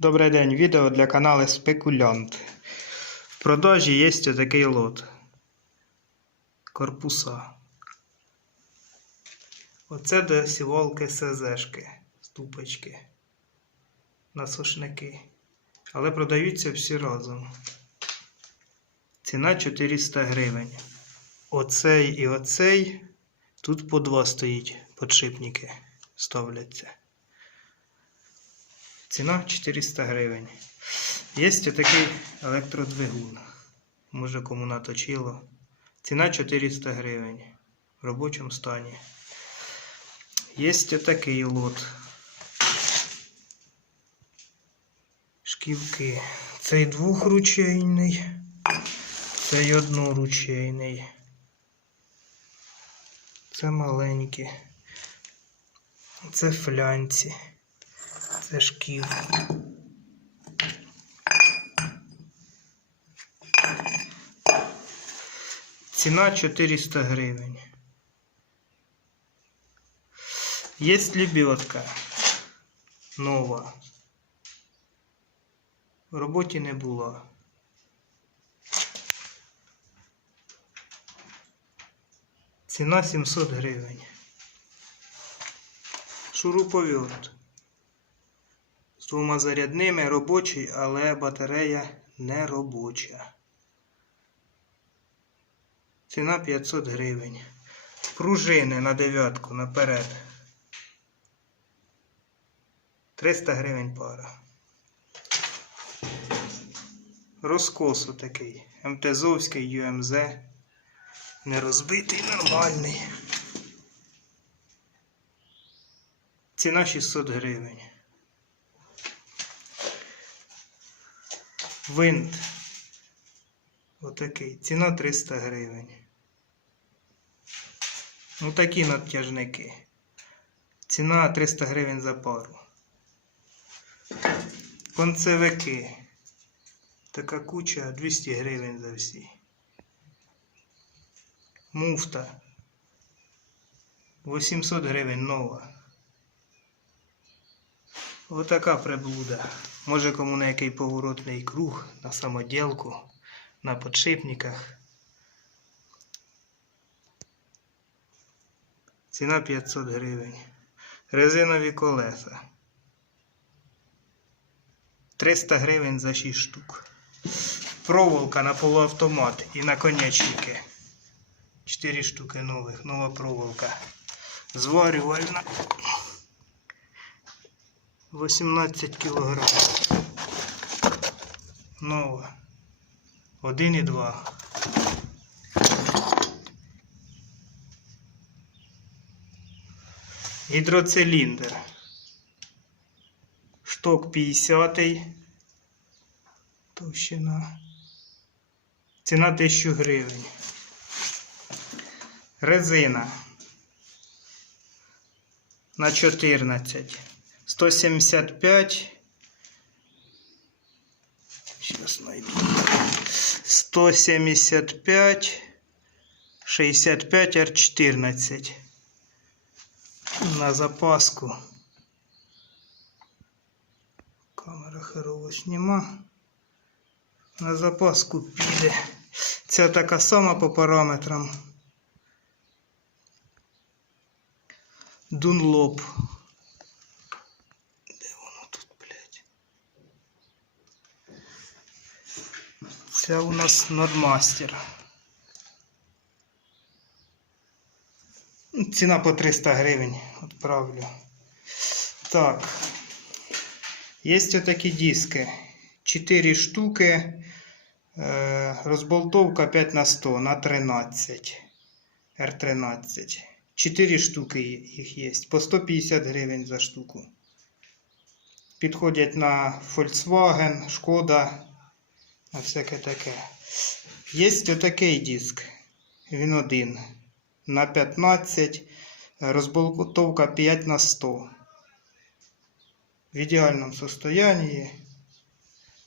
Добрий день, відео для каналу Спекулянт. В продажі є такий лот. Корпуса. Оце до сівалки СЗшки, ступочки, насушники. Але продаються всі разом. Ціна 400 гривень. Оцей і оцей. Тут по два стоїть подшипники ставляться. Ціна 400 гривень. Є такий електродвигун. Може кому наточило. Ціна 400 гривень. В робочому стані. Є такий лот. Шківки. Цей двохручейний. Цей одноручейний. Це маленькі. Це флянці. Це шкіл. Ціна 400 гривень. Є лебедка нова. В роботі не була. Ціна 700 гривень. Шуруповерт. Двома зарядними робочий, але батарея не робоча. Ціна 500 гривень. Пружини на дев'ятку наперед. 300 гривень пара. Розкосу такий. МТЗовський ЮМЗ. Не розбитий, нормальний. Ціна 600 гривень. Винт. Отакий. Ціна 300 гривень. Ну такі натяжники. Ціна 300 гривень за пару. Концевики. Така куча 200 гривень за всі. Муфта. 800 гривень нова. Отака приблуда. Може кому на який поворотний круг, на самоділку, на подшипниках. Ціна 500 гривень. Резинові колеса. 300 гривень за 6 штук. Проволока на полуавтомат і наконечники. 4 штуки нових. Нова проволока. Зварювальна. 18 кг. Нова. 1 і 2. Гідроциліндр. Шток 50. Товщина. Ціна 1000 гривень. Резина. На 14. 175. Сейчас найду. 175. 65 R14. На запаску. Камера херово сніма. На запаску піде. Це така сама по параметрам. Дунлоп. Це у нас Нордмастер. Ціна по 300 гривень. Отправлю. Так. Є отакі диски. 4 штуки. Е, Розболтовка 5 на 100 на 13. R13. 4 штуки їх є. По 150 гривень за штуку. Підходять на Volkswagen, Шкода, на всяке таке. Є отакий диск. Він один. На 15. Розболтовка 5 на 100. В ідеальному состоянии.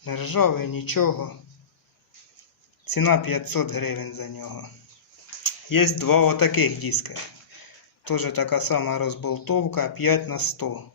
Не ржавий, нічого. Ціна 500 гривень за нього. Є два отаких диска. Тоже така сама розболтовка 5 на 100.